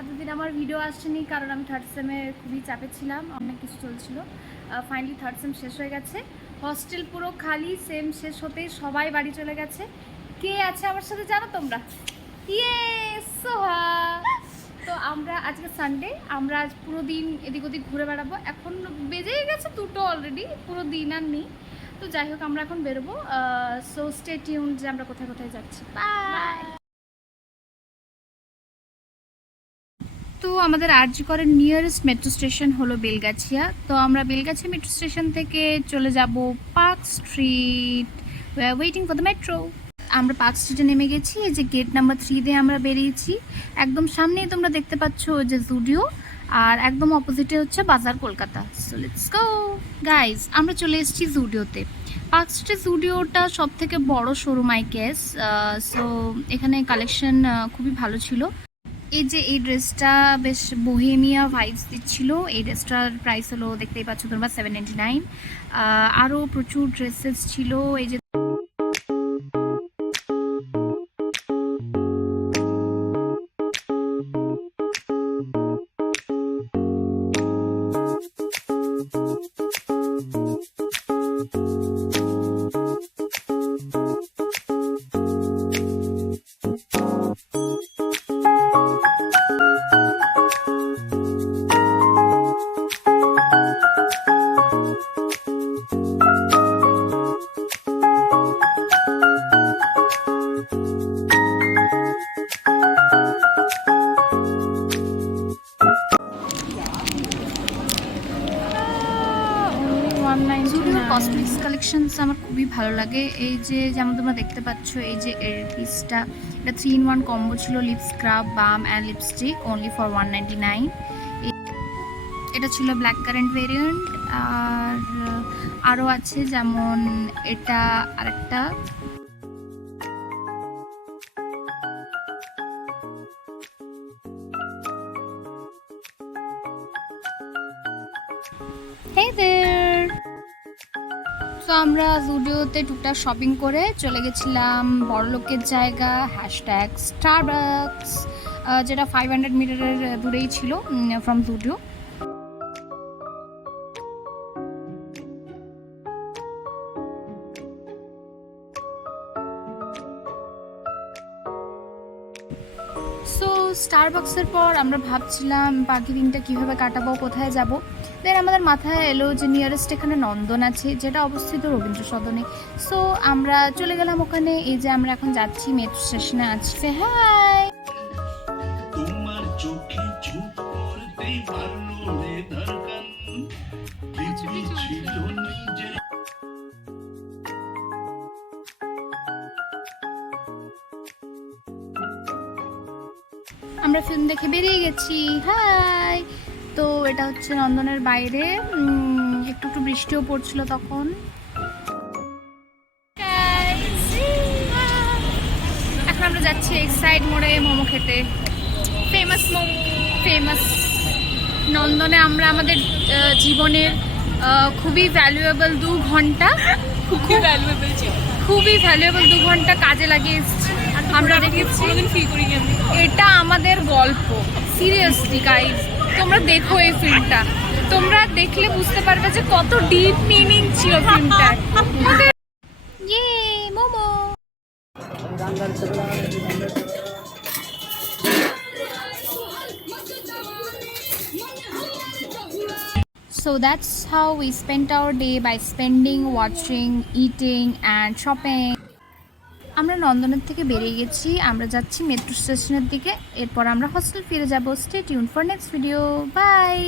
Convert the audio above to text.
এতদিন আমার ভিডিও আসেনি কারণ আমি থার্ড সেমে খুবই চাপে ছিলাম, অনেক কিছু চলছিল। ফাইনালি থার্ড সেম শেষ হয়ে গেছে, হস্টেল পুরো খালি। সেম শেষ হতেই সবাই বাড়ি চলে গেছে। কে আছে আমার সাথে জানো তোমরা? ইয়ে সোহা। তো আমরা আজকে সানডে, আমরা আজ পুরো দিন এদিক ওদিক ঘুরে বেড়াবো। এখন বেজেই গেছে 2টো অলরেডি, পুরো দিন আর নেই। তো যাই হোক, আমরা এখন বেরোবো। সো স্টে টিউন যে আমরা কোথায় কোথায় যাচ্ছি। বাই। তো আমাদের আরজি করের নিয়ারেস্ট মেট্রো স্টেশন হলো বেলগাছিয়া। তো আমরা বেলগাছিয়া মেট্রো স্টেশন থেকে চলে যাব park street, waiting for the metro. আমরা পার্ক স্ট্রিটে নেমে গেছি। এই যে গেট নাম্বার 3 দিয়ে আমরা বেরিয়েছি। একদম সামনেই তোমরা দেখতে পাচ্ছ ওই যে জুডিও, আর একদম অপোজিটে হচ্ছে বাজার Kolkata. So let's go guys, আমরা চলে এসেছি জুডিওতে। পার্ক স্ট্রিট জুডিওটা সব থেকে বড় শোরুম আই গেস। সো এখানে কালেকশন খুবই ভালো ছিল। এই যে এই ড্রেসটা বেশ বোহেমিয়া ভাইবস দিচ্ছিল। এই ড্রেসটার প্রাইস হলো, দেখতেই পাচ্ছ তোমরা, 799। আরও প্রচুর ড্রেসেস ছিল। এই যে জুডিওর কসমেটিক্স কালেকশনস আমার খুবই ভালো লাগে। এই যে যেমন তোমরা দেখতে পাচ্ছ, এই যে এর পিসটা, এটা 3-in-1 কম্বো ছিল, লিপ স্ক্রাব, বাম অ্যান্ড লিপস্টিক, অনলি ফর 199। এটা ছিল ব্ল্যাক কারেন্ট ভেরিয়েন্ট। আর আরও আছে, যেমন এটা আরেকটা। Hey there! তো আমরা জুডিওতে টুকটাক শপিং করে চলে গেছিলাম বড়লোকের জায়গা #স্টারবাকস, যেটা 500 মিটারের দূরেই ছিল ফ্রম জুডিও। সো স্টারবাকসের পর আমরা ভাবছিলাম বাকি দিনটা কীভাবে কাটাবো, কোথায় যাব। দেন আমাদের মাথায় এলো যে নিয়ারেস্ট এখানে নন্দন আছে, যেটা অবস্থিত রবীন্দ্র সদনে। সো আমরা চলে গেলাম ওখানে। এই যে আমরা এখন যাচ্ছি, মেট্রো স্টেশনে আছি। হাই, তোমার চোখে চুপ করতেই পারলো রে দরকার দিদি ছিল নিজে। আমরা ফিল্ম দেখে বেরিয়ে গেছি। হাই। তো এটা হচ্ছে নন্দনের বাইরে, একটু একটু বৃষ্টিও পড়ছিল তখন। এখন আমরা যাচ্ছি এক্সাইড মোড়ে মোমো খেতে, ফেমাস মোমো, ফেমাস। নন্দনে আমরা আমাদের জীবনের খুবই ভ্যালুয়েবল 2 ঘন্টা, খুবই ভ্যালুয়েবল 2 ঘন্টা কাজে লাগিয়ে এসেছি। আমরা দেখেছি, এটা আমাদের গল্প। সিরিয়াসলি গাইজ, তোমরা দেখো এই ফিল্মটা, তোমরা দেখলে বুঝতে পারবে যে কত ডিপ মিনিং ছিল ফিল্মটা। ইয়ে momo. So that's how we spent our day, by spending, watching, eating and shopping. আমরা নন্দনের থেকে বেরিয়ে গেছি, আমরা যাচ্ছি মেট্রো স্টেশনের দিকে। এরপর আমরা হস্টেল ফিরে যাব। Stay tune for next video. By.